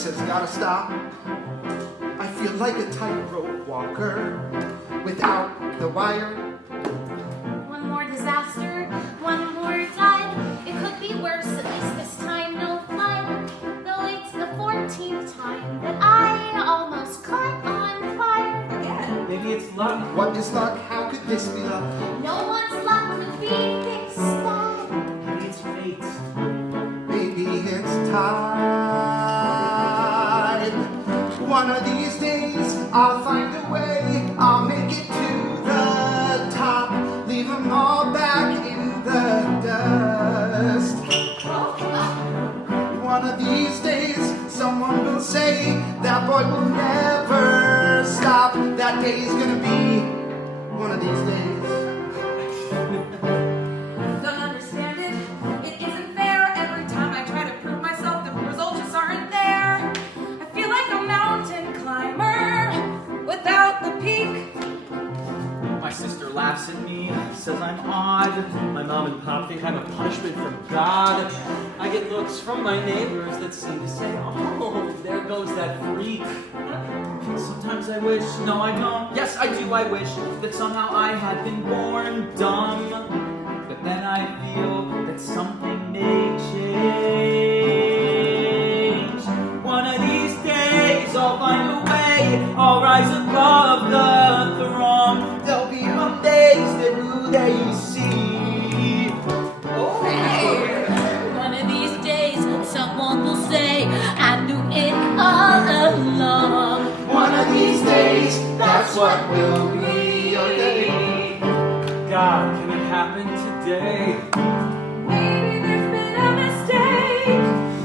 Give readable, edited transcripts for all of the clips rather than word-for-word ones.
says gotta stop. I feel like a tightrope walker without the wire. One more disaster, one more tide. It could be worse, at least this time no fire. Though it's the 14th time that I almost caught on fire. Again. Maybe it's luck. What is luck? How could this be luck? No one's luck could be this bad. Maybe it's fate. Maybe it's time. One of these days, I'll find a way. I'll make it to the top. Leave them all back in the dust. One of these days, someone will say that boy will never stop. That day is gonna be one of these days. Don't understand it. It isn't fair. Every time I try to prove myself, the results just aren't there. I feel like a mountain climber without the peak. My sister laughs at me, says I'm odd. My mom and pop think I'm a punishment from God. I get looks from my neighbors that seem to say, oh, there goes that freak. Sometimes I wish, no I don't, yes I do, I wish that somehow I had been born dumb. But then I feel that something may change. One of these days I'll find a way, I'll rise above the throng. They'll be amazed at who they see. Oh, hey. One of these days, someone will say, I knew it all along. One of these days, that's what will be your day. God, can it happen today? Maybe there's been a mistake.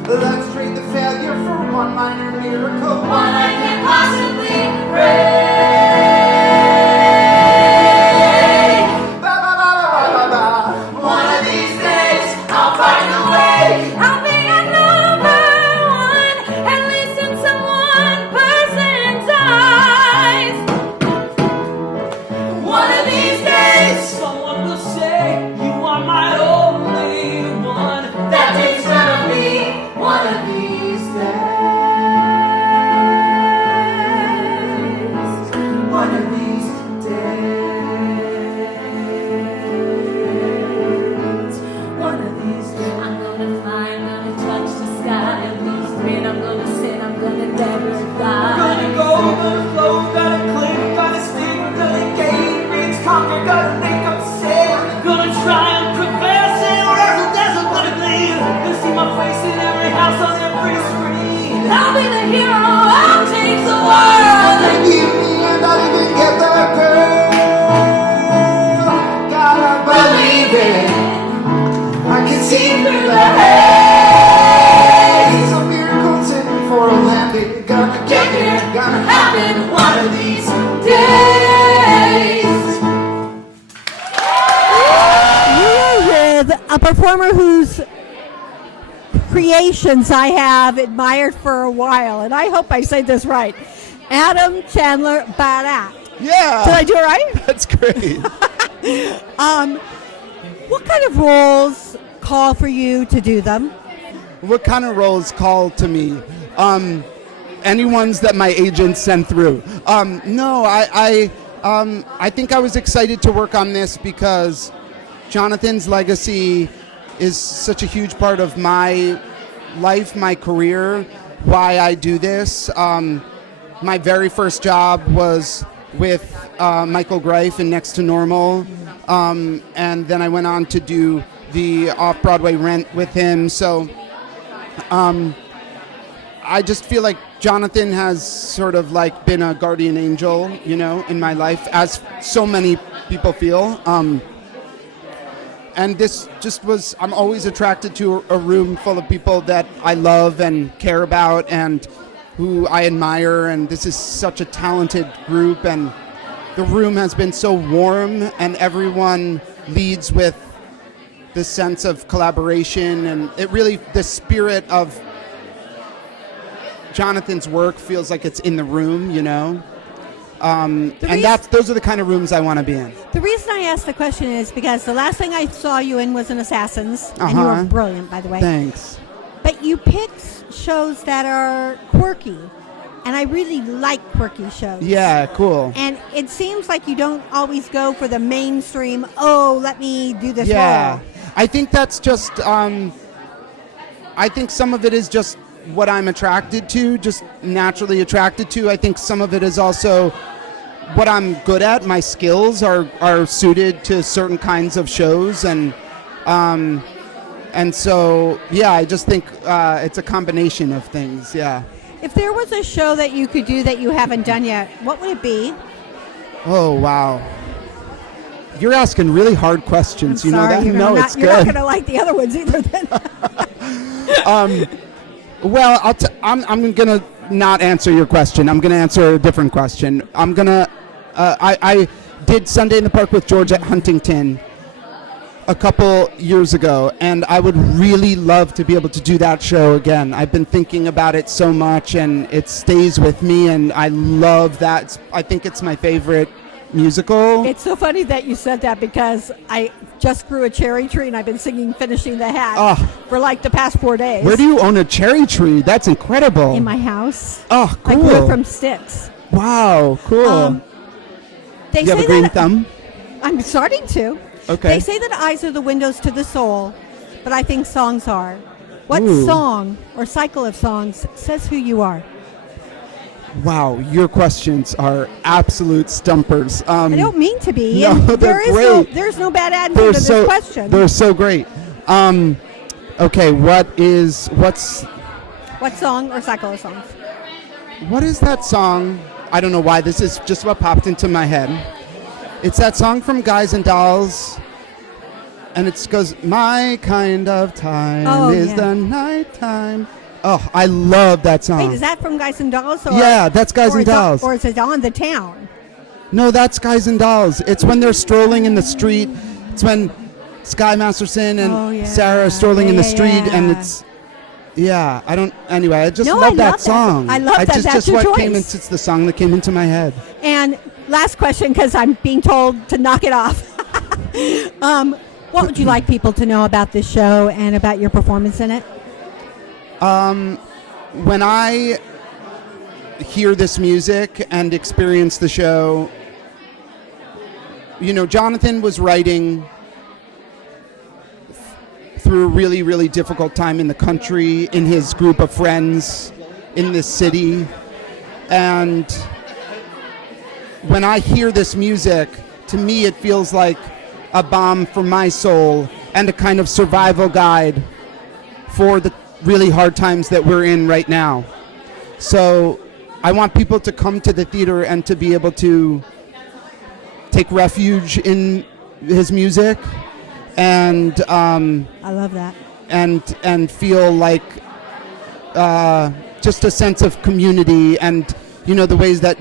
Let's trade the failure for one minor miracle. One I can possibly break. Ba, ba, ba, ba, ba, ba. One of these days, I'll find a way. I'll be a number one, at least in some one person's eyes. One of these days, Someone will say, you are my only one. that day's gonna be one of these days. One of these days. One of these days, I'm gonna fly, I'm gonna touch the sky. I'm gonna spin, I'm gonna sit, I'm gonna never die. Gonna go, gonna flow, gonna cling, gonna stick, gonna gain, reach, conquer, gonna make them sail. Gonna try and prevail, say razzle dazzle, gonna gleam. Gonna see my face in every house on every screen. I'll be the hero, I'll change the world. Give me and I'll even get the girl. Gotta believe it. I can see through the haze. A miracle's in for a landing. Gonna get it, gonna happen one of these days. We are with a performer whose creations I have admired for a while, and I hope I say this right. Adam Chanler Berat. Yeah. Did I do it right? That's great. What kind of roles call for you to do them? What kind of roles call to me? Any ones that my agent sent through. No, I think I was excited to work on this because Jonathan's legacy is such a huge part of my life, my career, why I do this. My very first job was with Michael Greif in Next to Normal, and then I went on to do the off-Broadway Rent with him. So I just feel like Jonathan has sort of like been a guardian angel, you know, in my life, as so many people feel. And this just was, I'm always attracted to a room full of people that I love and care about and who I admire. And this is such a talented group. And the room has been so warm and everyone leads with this sense of collaboration. And it really, the spirit of Jonathan's work feels like it's in the room, you know? Those are the kind of rooms I want to be in. The reason I asked the question is because the last thing I saw you in was in Assassins, and you were brilliant, by the way. Thanks. But you pick shows that are quirky, and I really like quirky shows. Yeah, cool. And it seems like you don't always go for the mainstream, oh, let me do this Yeah. role. I think that's just, I think some of it is just what I'm attracted to, just naturally attracted to. I think some of it is also what I'm good at. My skills are suited to certain kinds of shows, and so, yeah, I just think it's a combination of things, yeah. If there was a show that you could do that you haven't done yet, what would it be? Oh, wow. You're asking really hard questions. I'm you sorry, know that? you're No, not, it's you're not good. going to like the other ones either. Then. Well, I'm going to not answer your question. I'm going to answer a different question. I'm going to I did Sunday in the Park with George at Huntington a couple years ago, and I would really love to be able to do that show again. I've been thinking about it so much, and it stays with me, and I love that. I think it's my favorite musical. It's so funny that you said that because I just grew a cherry tree and I've been singing Finishing the Hat for like the past 4 days. Where do you own a cherry tree? That's incredible. In my house. Oh, cool. I grew it from sticks. Wow, cool. They you have say a green that thumb? I'm starting to. Okay. They say that eyes are the windows to the soul, but I think songs are. What Ooh. song or cycle of songs says who you are? Wow, your questions are absolute stumpers. I don't mean to be. No, and they're great. There's no bad answer to this question. They're so great. Okay, what's What song or cycle of songs? what is that song? I don't know why this is just what popped into my head. It's that song from Guys and Dolls, and it goes, "My kind of time is the nighttime." Oh, I love that song. Wait, is that from Guys and Dolls? Or, Yeah, that's Guys or and is it- Dolls. Or is it on the town? No, that's Guys and Dolls. It's when they're strolling in the street. It's when Sky Masterson and Sarah are strolling in the street, and it's I don't. Anyway, I just love that song. I love that. Just That's your what choice. came into it's the song that came into my head. And last question, because I'm being told to knock it off. What would you like people to know about this show and about your performance in it? When I hear this music and experience the show, Jonathan was writing through a really, really difficult time in the country, in his group of friends, in this city. And when I hear this music, to me it feels like a balm for my soul and a kind of survival guide for the really hard times that we're in right now. So I want people to come to the theater and to be able to take refuge in his music and I love that. and feel like just a sense of community and the ways that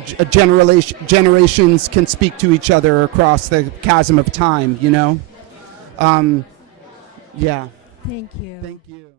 generations can speak to each other across the chasm of time. Yeah. Thank you. Thank you.